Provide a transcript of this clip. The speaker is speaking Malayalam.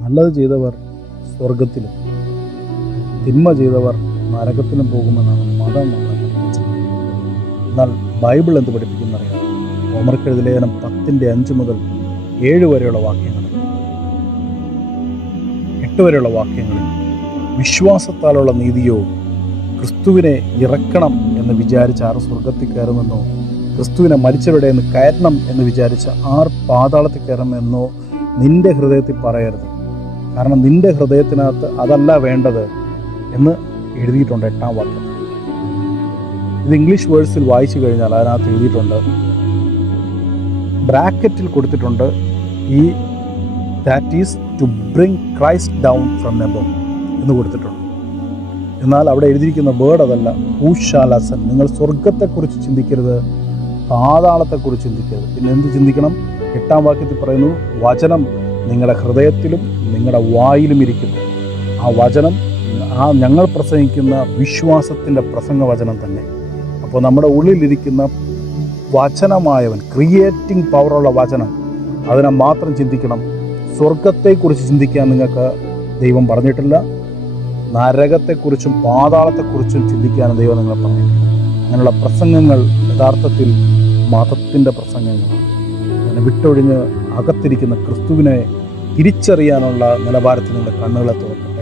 നല്ലത് ചെയ്തവർ സ്വർഗത്തിലും തിന്മ ചെയ്തവർ നരകത്തിലും പോകുമെന്നാണ് മതം നമ്മളെ പഠിപ്പിച്ചത്. എന്നാൽ ബൈബിൾ എന്ത് പഠിപ്പിക്കുന്നറിയാം? റോമർക്കെഴുതിയ ലേഖനം 10:5 മുതൽ 7 വരെയുള്ള വാക്യങ്ങളിൽ 8 വരെയുള്ള വാക്യങ്ങളിൽ വിശ്വാസത്താലുള്ള നീതിയോ ക്രിസ്തുവിനെ ഇറക്കണം എന്ന് വിചാരിച്ച് ആർ സ്വർഗത്തിൽ കയറുമെന്നോ ക്രിസ്തുവിനെ മരിച്ചവരുടെ നിന്ന് കയറ്റണം എന്ന് വിചാരിച്ച് ആർ പാതാളത്തിൽ കയറുമെന്നോ നിന്റെ ഹൃദയത്തിൽ പറയരുത്. കാരണം നിന്റെ ഹൃദയത്തിനകത്ത് അതല്ല വേണ്ടത് എന്ന് എഴുതിയിട്ടുണ്ട് 8-ാം വാക്യം. ഇത് ഇംഗ്ലീഷ് വേഴ്സിൽ വായിച്ചു കഴിഞ്ഞാൽ അതിനകത്ത് എഴുതിയിട്ടുണ്ട്, ബ്രാക്കറ്റിൽ കൊടുത്തിട്ടുണ്ട്, ഈ that is to bring Christ down from above എന്ന് കൊടുത്തിട്ടുണ്ട്. എന്നാൽ അവിടെ എഴുതിയിരിക്കുന്ന വേർഡ് അതല്ല. ഹൂ ഷാൽ അസൻ, നിങ്ങൾ സ്വർഗത്തെക്കുറിച്ച് ചിന്തിക്കരുത്, പാതാളത്തെക്കുറിച്ച് ചിന്തിക്കരുത്. പിന്നെ എന്ത് ചിന്തിക്കണം? 8-ാം വാക്യത്തിൽ പറയുന്നു, വചനം നിങ്ങളുടെ ഹൃദയത്തിലും നിങ്ങളുടെ വായിലും ഇരിക്കുന്നു. ആ വചനം ഞങ്ങൾ പ്രസംഗിക്കുന്ന വിശ്വാസത്തിൻ്റെ പ്രസംഗവചനം തന്നെ. അപ്പോൾ നമ്മുടെ ഉള്ളിലിരിക്കുന്ന വചനമായവൻ, ക്രിയേറ്റിംഗ് പവറുള്ള വചനം, അതിനെ മാത്രം ചിന്തിക്കണം. സ്വർഗത്തെക്കുറിച്ച് ചിന്തിക്കാൻ നിങ്ങൾക്ക് ദൈവം പറഞ്ഞിട്ടില്ല. നരകത്തെക്കുറിച്ചും പാതാളത്തെക്കുറിച്ചും ചിന്തിക്കാനും ദൈവം നിങ്ങളെ പറഞ്ഞിട്ടില്ല. അങ്ങനെയുള്ള പ്രസംഗങ്ങൾ യഥാർത്ഥത്തിൽ മതത്തിൻ്റെ പ്രസംഗങ്ങളാണ്. അതിനെ വിട്ടൊഴിഞ്ഞ് അകത്തിരിക്കുന്ന ക്രിസ്തുവിനെ തിരിച്ചറിയാനുള്ള നിലവാരത്തിൽ നിങ്ങളുടെ കണ്ണുകളെ തുറക്കണം.